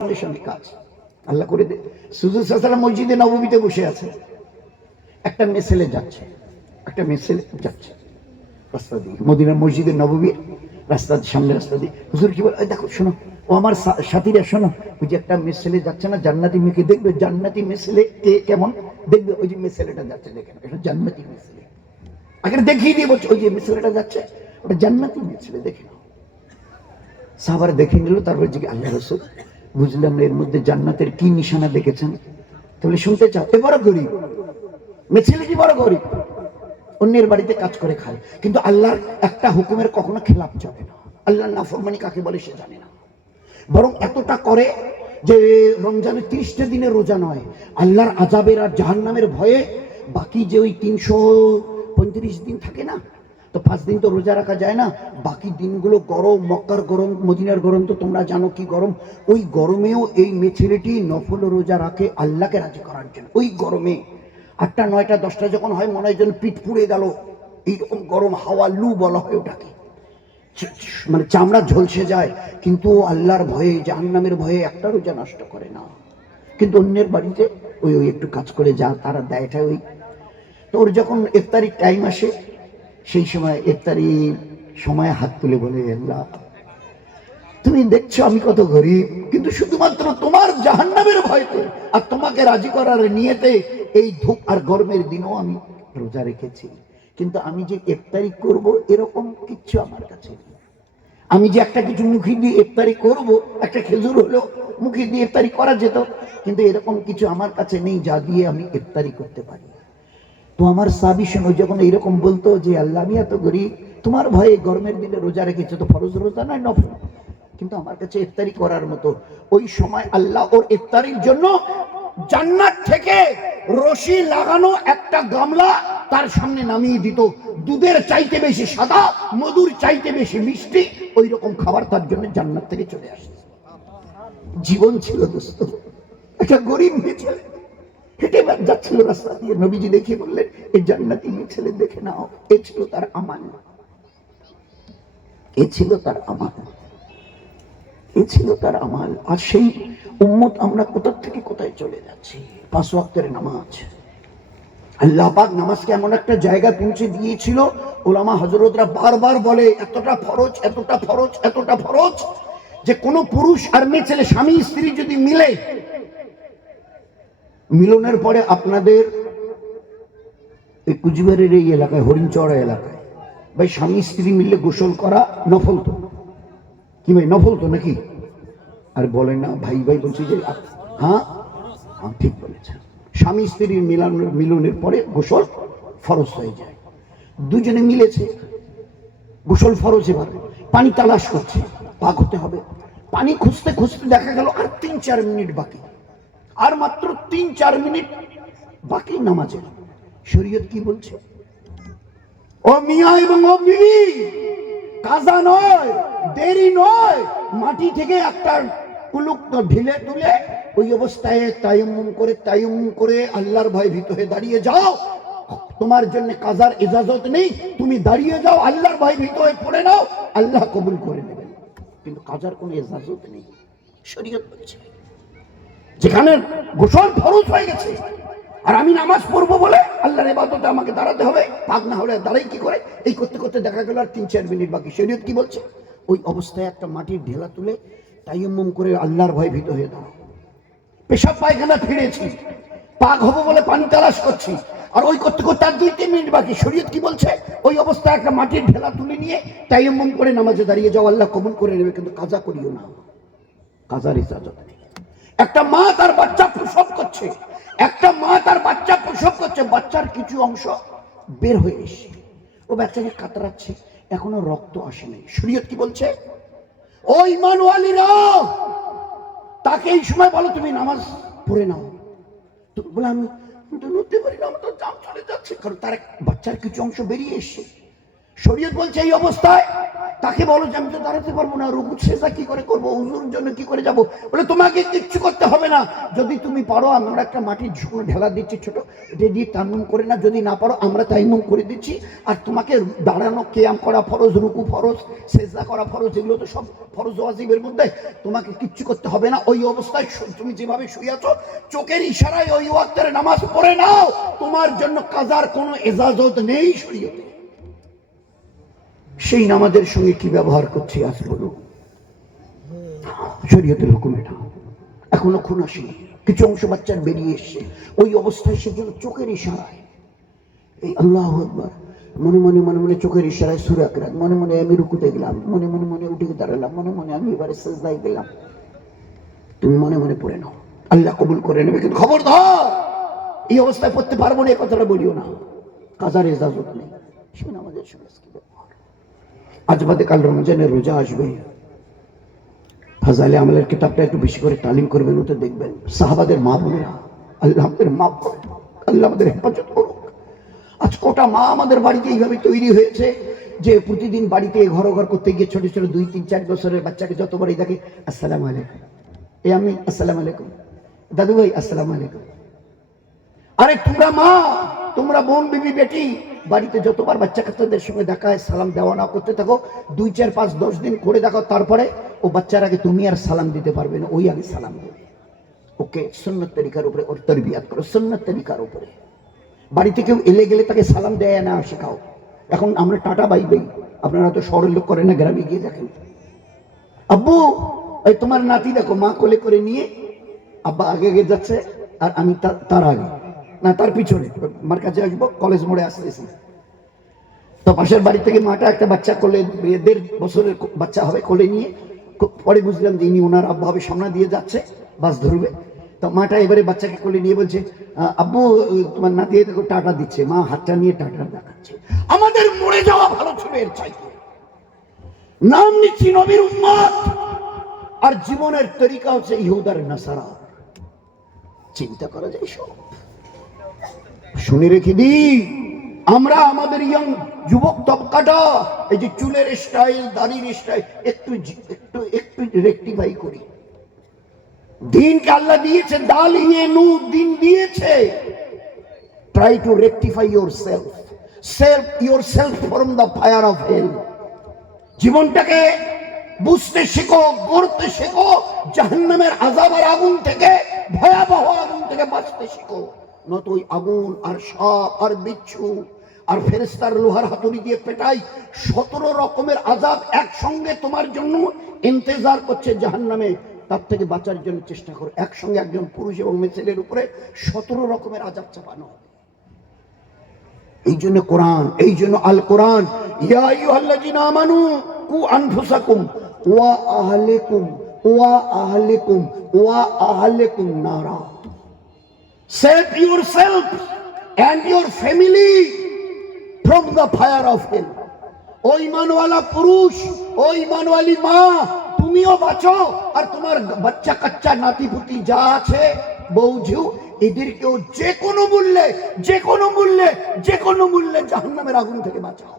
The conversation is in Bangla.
সঙ্গে কাজ আল্লাহ করে দে। সুজুদ সাল্লাল্লাহু মসজিদে নববীতে বসে আছে, একটা মেসেলে যাচ্ছে, রাস্তা দিয়ে, মদিনার মসজিদের নববীর রাস্তা, সামনে রাস্তা দিয়ে। হুজুর কি বলে, দেখো শোনো, ও আমার সাথীরা শোনো, ওই যে একটা মেসেলে যাচ্ছে না, জান্নাতি মেয়েকে দেখবে, জান্নাতি মেসেলে কে কেমন দেখবে, ওই যে মেসেলেটা যাচ্ছে দেখেন, এটা জান্নাতি মেসেলে। আগে দেখিয়ে দিয়ে বলছে, ওই যে মেসেলেটা যাচ্ছে ওটা জান্নাতি মেসেলে, দেখে নাও। সাহাবারা দেখে নিল, তারপরে যে আল্লাহ রাসূল, বুঝলাম এর মধ্যে জান্নাতের কি নিশানা দেখেছেন, তাহলে শুনতে চাও। এ বড় গরিব, মেয়ে ছেলেটি বড় গরিব, অন্যের বাড়িতে কাজ করে খায়, কিন্তু আল্লাহর একটা হুকুমের কখনো খেলাপ যাবে না। আল্লাহর নাফরমানি কাকে বলে সে জানে না, বরং এতটা করে যে রমজানের 30টা দিনের রোজা নয়, আল্লাহর আযাবের আর জাহান্নামের ভয়ে বাকি যে ওই 335 দিন থাকে না, তো 5 দিন তো রোজা রাখা যায় না, বাকি দিনগুলো গরম, মক্কার গরম, মদিনার গরম, তো তোমরা জানো কি গরম, ওই গরমেও এই মেয়ে ছেলেটি নফল রোজা রাখে আল্লাহকে রাজি করার জন্য। ওই গরমে 8টা 9টা 10টা যখন হয়, মনে হয় যেন পিঠ পুড়ে গেল, এইরকম গরম হাওয়া, লু বলা হয় ওটাকে, মানে চামড়া ঝলসে যায়, কিন্তু আল্লাহর ভয়ে, জাহান্নামের ভয়ে একটা রোজা নষ্ট করে না। কিন্তু অন্যের বাড়িতে ওই ওই একটু কাজ করে যা তারা দেয়টা ওই। তো ওর যখন ইফতারির টাইম আসে, সেই সময় ইফতারি সময় হাত তুলে বলে, আল্লাহ তুমি দেখছো আমি কত গরিব, কিন্তু শুধুমাত্র তোমার জাহান্নামের ভয়তে আর তোমাকে রাজি করার নিয়তে এই ধূপ আর গরমের দিনও আমি রোজা রেখেছি, কিন্তু আমি যে ইফতারি করব এরকম কিচ্ছু আমার কাছে নেই। আমি যে একটা কিছু মুখে দিয়ে ইফতারি করব, একটা খেজুর হলো মুখে দিয়ে ইফতারি করা যেত, কিন্তু এরকম কিছু আমার কাছে নেই যা দিয়ে আমি ইফতারি করতে পারি। তো আমার সাহাবী শোনো, যখন এইরকম বলতো যে আল্লাহ আমি এত গরিব, তোমার ভয়ে গরমের দিনে রোজা রেখেছো, তো ফরজ রোজা নয়, নফল, কিন্তু আমার কাছে ইফতারি করার মতো, ওই সময় আল্লাহ ওর ইফতারির জন্য জান্নাত থেকে রশি লাগানো একটা গামলা তার সামনে নামিয়ে দিত, দুধের চাইতে বেশি সাদা, মধুর চাইতে বেশি মিষ্টি, ওই রকম খাবার তার জন্য জান্নাত থেকে চলে আসছে। জীবন ছিল দোস্ত, একটা গরিব মেয়ে ছেলে হেঁটে যাচ্ছিল রাস্তা দিয়ে, নবীজি দেখে বললেন, এই জান্নাতি মেয়ে ছেলে দেখে নাও, এ ছিল তার আমাল, এ ছিল তার আমাল, এ ছিল তার আমাল। আর সেই উম্মত আমরা কোথা থেকে কোথায় চলে যাচ্ছি। 5 ওয়াক্তের নামাজ, আল্লাহ পাক নামাজকে এমন একটা জায়গায় পৌঁছে দিয়েছিল, ওলামা হযরতরা বারবার বলে এতটা ফরজ, এতটা ফরজ, এতটা ফরজ, যে কোন পুরুষ আর মেয়ে ছেলে, স্বামী স্ত্রী যদি মিলে, মিলনের পরে আপনাদের এই কুচবিহারের এই এলাকায়, হরিণচড়া এলাকায়, ভাই স্বামী স্ত্রী মিললে গোসল করা নফল তো, কি ভাই নফল তো নাকি? আর বলেন না ভাই ভাই, বলছি যে হ্যাঁ হ্যাঁ ঠিক বলেছেন, স্বামী স্ত্রীর মিলনের পরে গোসল ফরজ হয়ে যায়। দুজনে মিলেছে, গোসল ফরজ, এবার পানি তালাশ করছে, পাক হতে হবে, পানি খুঁজতে খুঁজতে দেখা গেল আর 3-4 মিনিট বাকি, আর মাত্র 3-4 মিনিট বাকি নামাজের। শরীয়ত কি বলছে? ও মিয়া এবং ও বিবি, কাজা নয়, দেরি নয়, মাটি থেকে একটা কুলুক ঢিলে তুলে ওই অবস্থায় তায়াম্মুম করে আল্লাহর ভয়ে ভীত হয়ে দাঁড়িয়ে যাও। তোমার জন্য কাজার ইজাজত নেই, তুমি দাঁড়িয়ে যাও, আল্লাহর ভয়ে ভীত হয়ে পড়ে নাও, আল্লাহ কবুল করে নেবেন, কিন্তু কাজার কোনো ইজাজত নেই। শরীয়ত বলছে যেখানে গোসল ফরজ হয়ে গেছে আর আমি নামাজ পড়বো বলে আল্লাহর ইবাদতে আমাকে দাঁড়াতে হবে, পাক না হলে দাঁড়াই কি করে, এই করতে করতে দেখা গেল আর 3-4 মিনিট বাকি। শরীয়ত কি বলছে? ওই অবস্থায় একটা মাটির ঢেলা তুলে তায়াম্মুম করে আল্লাহর ভয়ে ভীত হয়ে দাঁড়াও। পেশাব পায়খানা ফিরেছি, পাক হবো বলে পানি তালাশ করছি, আর ওই করতে করতে আর 2-3 মিনিট বাকি। শরীয়ত কি বলছে? ওই অবস্থায় একটা মাটির ঢেলা তুলে নিয়ে তায়াম্মুম করে নামাজে দাঁড়িয়ে যাও, আল্লাহ কবুল করে নেবে, কিন্তু কাজা করিও না, কাজার ইজাজত নেই। একটা মা তার বাচ্চা প্রসব করছে, বাচ্চার কিছু অংশ বের হয়ে এসে ও বাচ্চাকে কাতরাচ্ছে, এখনো রক্ত আসে নাই। শরীয়ত কি বলছে? ও ঈমানওয়ালীরা, তাকে এই সময় বলো তুমি নামাজ পড়ে নাও। তো বলে আমি তো নড়তে পারি না, আমার তো জান চলে যাচ্ছে, কারণ তার বাচ্চার কিছু অংশ বেরিয়ে এসছে। শরীয়ত বলছে এই অবস্থায় তাকে বলো যে আমি তো দাঁড়াতে পারবো না, রুকু সেজদা কি করে করবো, হুজুর জন্য কি করে যাব? বলে তোমাকে কিচ্ছু করতে হবে না, যদি তুমি পারো আমরা একটা মাটির শুকনো ঢেলা দিচ্ছি ছোট, এটা দিয়ে তায়াম্মুম করে না, যদি না পারো আমরা তায়াম্মুম করে দিচ্ছি। আর তোমাকে দাঁড়ানো, কিয়াম করা ফরজ, রুকু ফরজ, সেজদা করা ফরজ, এগুলো তো সব ফরজ ওয়াজিবের মধ্যে, তোমাকে কিচ্ছু করতে হবে না। ওই অবস্থায় তুমি যেভাবে শুয়ে আছো চোখের ইশারায় ওই ওয়াক্তের নামাজ পড়ে নাও, তোমার জন্য কাজার কোনো এজাজত নেই শরীয়তে। সেই নামাজের সঙ্গে কি ব্যবহার করছি আজ বলুন? শরীয়তের হুকুম এটা। এখনো খুন আসেনি, কিছু অংশ বাচ্চার বেরিয়ে এসছে, ওই অবস্থায় সেজন্য চোখের ইশারায় এই আল্লাহু আকবার, মনে মনে মনে মনে চোখের ইশারায় সূরা কিরাত, মনে মনে আমি রুকুতে গেলাম, মনে মনে মনে উঠে দাঁড়ালাম, মনে মনে আমি এবারে সিজদায় গেলাম। তুমি মনে মনে পড়ে নাও, আল্লাহ কবুল করে নেবে। কিন্তু খবরদার এই অবস্থায় পড়তে পারবো না এই কথাটা বলিও না, কাজার ইজাজত নেই। সেই নামাজের সঙ্গে কি ব্যবহার? আজ বাদে কাল রমজানের রোজা আসবে, ফাজাইলে আমলের কিতাবটা একটু বেশি করে তালিম করবেন, ওতে দেখবেন সাহাবাদের মা বোনেরা, আল্লাহ আমাদের মাফ করুন, আল্লাহ আমাদের হেফাজত করুক। আজ কোটা মা আমাদের বাড়িতে এইভাবে তৈরি হয়েছে যে প্রতিদিন বাড়িতে ঘর ঘর করতে গিয়ে ছোট ছোট 2, 3, 4 বছরের বাচ্চাকে যতবারই দেখে আসসালামু আলাইকুম, এই আমি আসসালামু আলাইকুম, দাদু ভাই আসসালামু আলাইকুম। আরে তোমরা মা, তোমরা বোন, বিবি, বেটি, বাড়িতে যতবার বাচ্চা কাচ্চাদের সঙ্গে দেখা হয় সালাম দেওয়া না করতে থাকো, 2, 4, 5, 10 দিন করে দেখো, তারপরে ও বাচ্চার আগে তুমি আর সালাম দিতে পারবে না, ওই আগে সালাম দেবে। ওকে সুন্নত তরিকার উপরে ওর তরবিয়াত করো, সুন্নত তরিকার উপরে। বাড়িতে কেউ এলে গেলে তাকে সালাম দেয় না শেখাও। এখন আমরা টাটা বাই বাই, আপনারা তো শহরের লোক করেন না, গ্রামে গিয়ে দেখেন আব্বু ওই তোমার নাতি দেখো, মা কোলে করে নিয়ে আব্বা আগে আগে যাচ্ছে আর আমি তার আগে না তার পিছনে, মার কাছে আসবো, কলেজ মোড়ে আসতেছি, তো পাশের বাড়ি থেকে মাটা একটা বাচ্চা কোলে, 1.5 বছরের বাচ্চা হবে, কোলে নিয়ে, পরে বুঝলাম যে ইনি ওনার আব্বা হবে, সামনে দিয়ে যাচ্ছে, বাস ধরবে। তো মাটা এবারে বাচ্চাকে কোলে নিয়ে বলছে আব্বু তোমার নাতি দেখো টাটা দিচ্ছে, মা হাতটা নিয়ে টাটা দেখাচ্ছে। আমাদের মরে যাওয়া ভালো ছিল এর চাইতে। নাম নিচ্ছি নবীর উম্মত, আর জীবনের তরিকা হচ্ছে ইহুদার নাসারা। চিন্তা করা যায় সব। শুনে রেখে দি, আমরা আমাদের ইয়ং যুবক তবকাটা এই যে চুলের স্টাইল, দাড়ির স্টাইল একটু একটু একটু রেকটিফাই করি। দিনকে আল্লাহ দিয়েছে, দালিয়ে নূর দিন দিয়েছে। Try to rectify yourself, save yourself from the fire of hell. জীবনটাকে বুঝতে শেখো, গড়তে শেখো, জাহান্নামের আযাবের আগুন থেকে, ভয়াবহ আগুন থেকে বাঁচতে শেখো। নত ওই আগুন আর সাপ আর বিচ্ছু আর ফেরেশতার লোহার হাতুড়ি দিয়ে পেটাই 17 রকমের আযাব একসঙ্গে তোমার জন্য ইন্তজার করছে জাহান্নামে। তার থেকে বাঁচার জন্য চেষ্টা করো। একসঙ্গে একজন পুরুষ এবং মেয়েছেলের উপরে 17 রকমের আযাব চাপানো হবে। এই জন্য কোরআন, এই জন্য আল কোরআন, ইয়া আইয়ুহাল্লাযিনা আমানু কু আনফুসাকুম ওয়া আহলিকুম নারা। Save yourself and your family from the fire of hell. ও ঈমানওয়ালা পুরুষ, ও ঈমানওয়ালি মা, তুমিও বাঁচো আর তোমার বাচ্চা কাচ্চা নাতিপুতি যা আছে, বউঝিউ, এদেরকেও যে কোনো মূল্যে জাহান্নামের আগুন থেকে বাঁচাও।